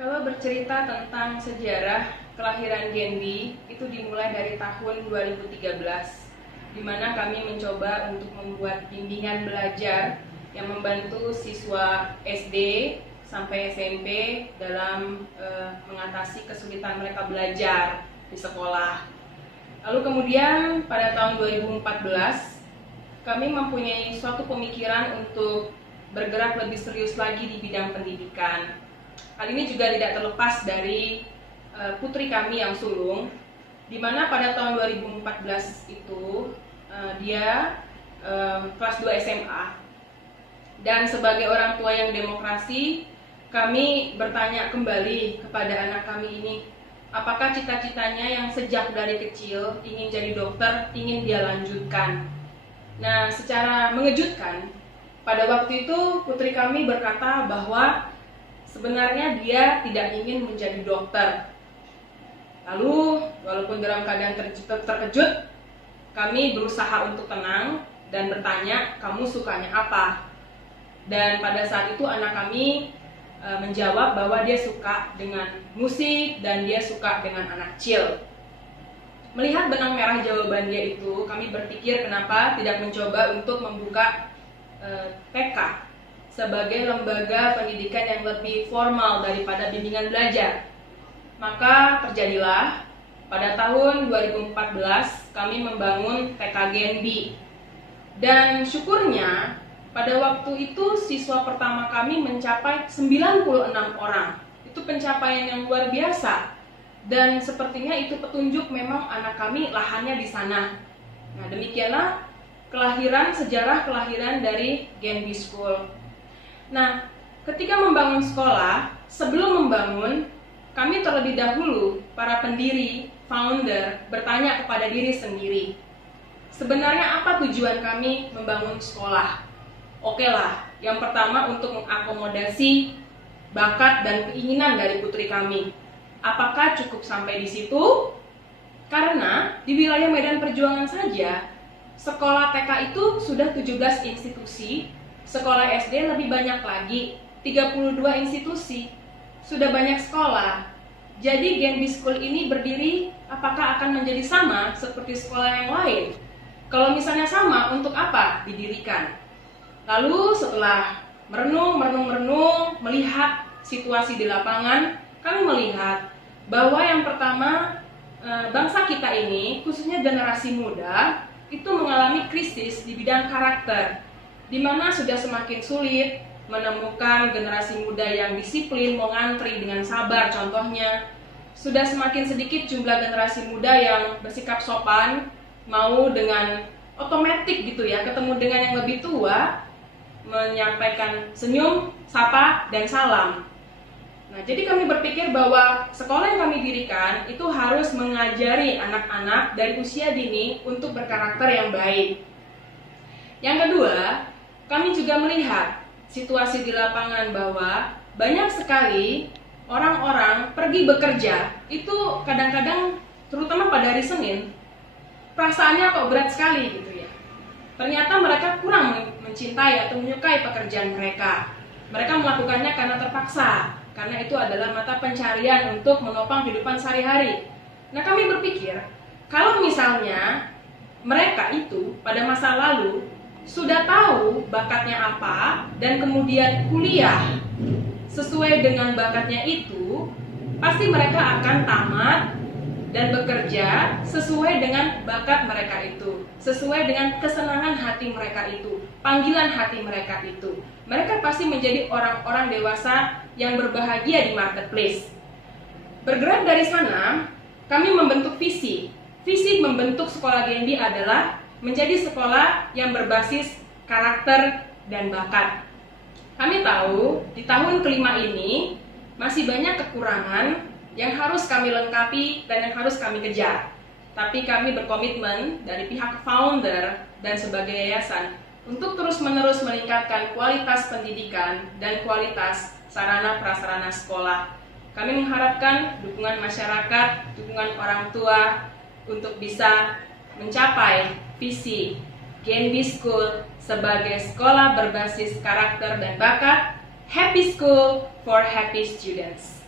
Kalau bercerita tentang sejarah kelahiran Genbi, itu dimulai dari tahun 2013, di mana kami mencoba untuk membuat bimbingan belajar yang membantu siswa SD sampai SMP dalam mengatasi kesulitan mereka belajar di sekolah. Lalu kemudian pada tahun 2014, kami mempunyai suatu pemikiran untuk bergerak lebih serius lagi di bidang pendidikan. Hal ini juga tidak terlepas dari putri kami yang sulung, di mana pada tahun 2014 itu dia kelas 2 SMA. Dan sebagai orang tua yang demokrasi, kami bertanya kembali kepada anak kami ini, apakah cita-citanya yang sejak dari kecil ingin jadi dokter, ingin dia lanjutkan. Nah, secara mengejutkan, pada waktu itu putri kami berkata bahwa sebenarnya dia tidak ingin menjadi dokter. Lalu, walaupun dalam keadaan terkejut, kami berusaha untuk tenang dan bertanya, kamu sukanya apa? Dan pada saat itu anak kami menjawab bahwa dia suka dengan musik dan dia suka dengan anak kecil. Melihat benang merah jawaban dia itu, kami berpikir kenapa tidak mencoba untuk membuka TK sebagai lembaga pendidikan yang lebih formal daripada bimbingan belajar. Maka terjadilah pada tahun 2014 kami membangun TK Genbi. Dan syukurnya pada waktu itu siswa pertama kami mencapai 96 orang. Itu pencapaian yang luar biasa. Dan sepertinya itu petunjuk memang anak kami lahannya di sana. Nah, demikianlah sejarah kelahiran dari Genbi School. Nah, ketika membangun sekolah, sebelum membangun, kami terlebih dahulu, para pendiri, founder, bertanya kepada diri sendiri, sebenarnya apa tujuan kami membangun sekolah? Oke lah, yang pertama untuk mengakomodasi bakat dan keinginan dari putri kami. Apakah cukup sampai di situ? Karena di wilayah Medan Perjuangan saja, sekolah TK itu sudah 17 institusi, sekolah SD lebih banyak lagi, 32 institusi. Sudah banyak sekolah. Jadi Genbi School ini berdiri, apakah akan menjadi sama seperti sekolah yang lain? Kalau misalnya sama, untuk apa didirikan? Lalu setelah merenung, melihat situasi di lapangan, kami melihat bahwa yang pertama, bangsa kita ini, khususnya generasi muda, itu mengalami krisis di bidang karakter, di mana sudah semakin sulit menemukan generasi muda yang disiplin, mau ngantri dengan sabar contohnya. Sudah semakin sedikit jumlah generasi muda yang bersikap sopan, mau dengan otomatis gitu ya, ketemu dengan yang lebih tua, menyampaikan senyum, sapa, dan salam. Nah, jadi kami berpikir bahwa sekolah yang kami dirikan itu harus mengajari anak-anak dari usia dini untuk berkarakter yang baik. Yang kedua, kami juga melihat situasi di lapangan bahwa banyak sekali orang-orang pergi bekerja, itu kadang-kadang terutama pada hari Senin, perasaannya kok berat sekali gitu ya. Ternyata mereka kurang mencintai atau menyukai pekerjaan mereka. Mereka melakukannya karena terpaksa, karena itu adalah mata pencarian untuk menopang kehidupan sehari-hari. Nah, kami berpikir, kalau misalnya mereka itu pada masa lalu sudah tahu bakatnya apa dan kemudian kuliah sesuai dengan bakatnya itu, pasti mereka akan tamat dan bekerja sesuai dengan bakat mereka itu, sesuai dengan kesenangan hati mereka itu, panggilan hati mereka itu. Mereka pasti menjadi orang-orang dewasa yang berbahagia di marketplace. Bergerak dari sana, kami membentuk visi. Visi membentuk sekolah Genbi adalah menjadi sekolah yang berbasis karakter dan bakat. Kami tahu di tahun kelima ini masih banyak kekurangan yang harus kami lengkapi dan yang harus kami kejar. Tapi kami berkomitmen dari pihak founder dan sebagai yayasan untuk terus-menerus meningkatkan kualitas pendidikan dan kualitas sarana prasarana sekolah. Kami mengharapkan dukungan masyarakat, dukungan orang tua untuk bisa mencapai visi Genbi School sebagai sekolah berbasis karakter dan bakat. Happy School for Happy Students.